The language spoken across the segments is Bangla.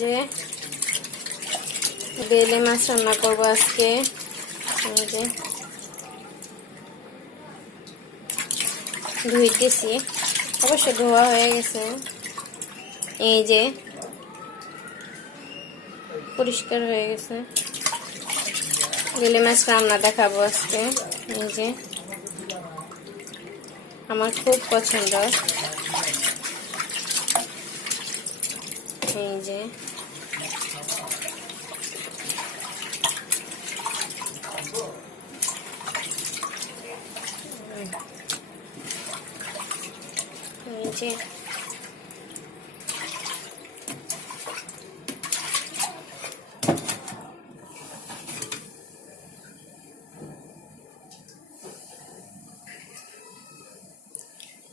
যে বেলে মাছ রান্না করব আজকে। যে ধুইতেছি অবশ্য ধোয়া হয়ে গেছে। এই যে পরিষ্কার হয়ে গেছে। বেলে মাছ রান্না দেখাবো আজকে। এই যে আমার খুব পছন্দ। এই যে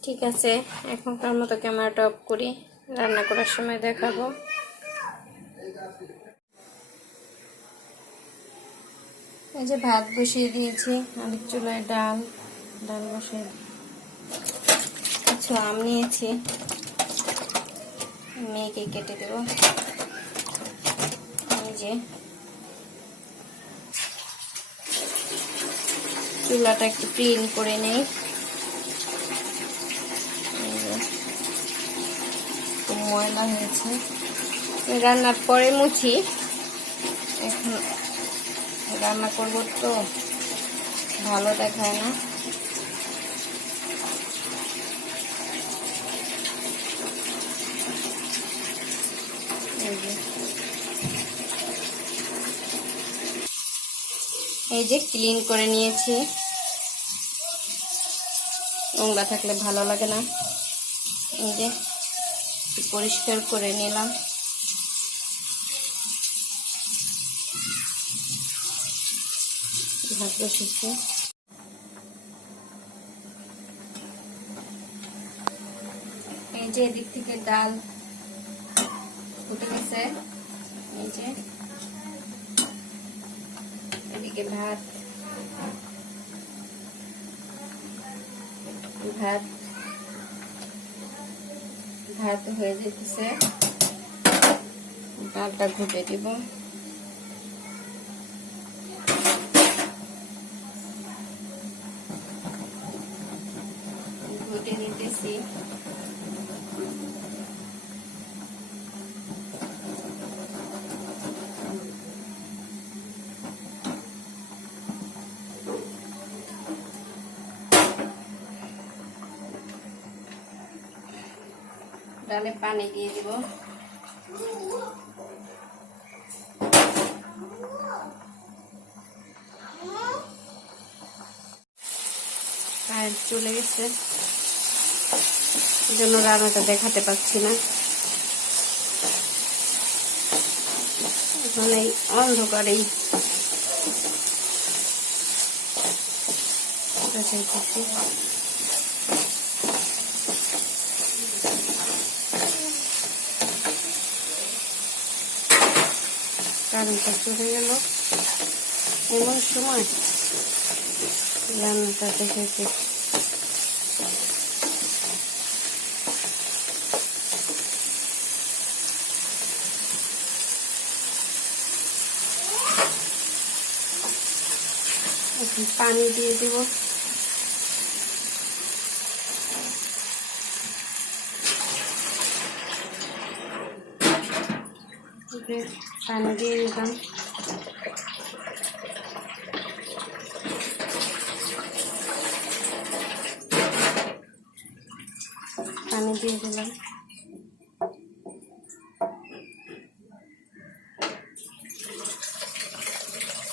ঠিক আছে এখনকার মতো ক্যামেরাটা অফ করি। রান্না করার সময় দেখাবো। এই যে ভাত বসিয়ে দিয়েছি, আলুর চুলায় ডাল ডাল বসিয়ে কিছু আম নিয়েছি, মেয়েকে কেটে দেব। এই যে চুলাটা একটু ক্লিন করে নেই এই যে, একটু ময়লা হয়েছে। রান্নার পরে মুছি। এখন রান্না করব তো, ভালো দেখায় না। এই যে। ক্লিন করে নিয়েছি। নোংরা থাকলে ভালো লাগে না। এই যে। পরিষ্কার করে নিলাম। ভাত বসেছি। এই যে এদিক থেকে ডাল উঠে গেছে। এই যে এদিকে ভাত। ভাত ভাত হয়ে যেতেছে ডালটা ঘুটে দিব ঘুটে নিতেছি ডালে পানি দিয়ে দিব। চলে গেছে। জন্য রান্নাটা দেখাতে পাচ্ছি না। এই অন্ধকারেই। দেখাইতেছি কারেন্টটা চলে গেল। এমন সময় রান্নাটা দেখেছি পানি দিয়ে দেব। ওকে, পানি দিয়ে দিলাম পানি দিয়ে দিলাম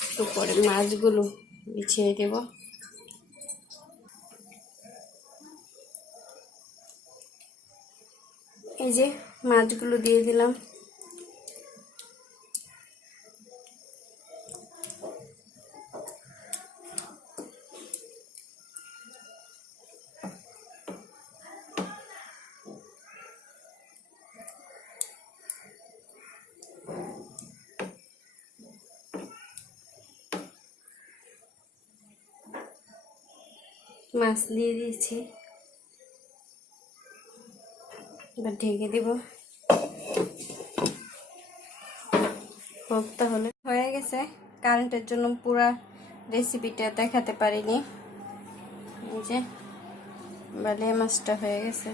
একটু পরে মাছগুলো বিছিয়ে দেব। এই যে মাছগুলো দিয়ে দিলাম। মাছ দিয়ে দিয়েছি। এবার ঢেকে দেব। হোক তাহলে হয়ে গেছে। কারেন্টের জন্য পুরা রেসিপিটা দেখাতে পারিনি। যে বালিয়া মাছটা হয়ে গেছে।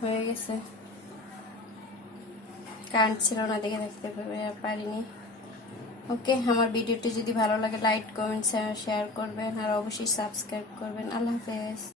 হয়ে গেছে। কারেন্ট ছিল না, দেখে দেখতে পারিনি। ওকে, আমার ভিডিওটি যদি ভালো লাগে, লাইক, কমেন্ট শেয়ার করবেন, আর অবশ্যই সাবস্ক্রাইব করবেন। আল্লাহ হাফেজ।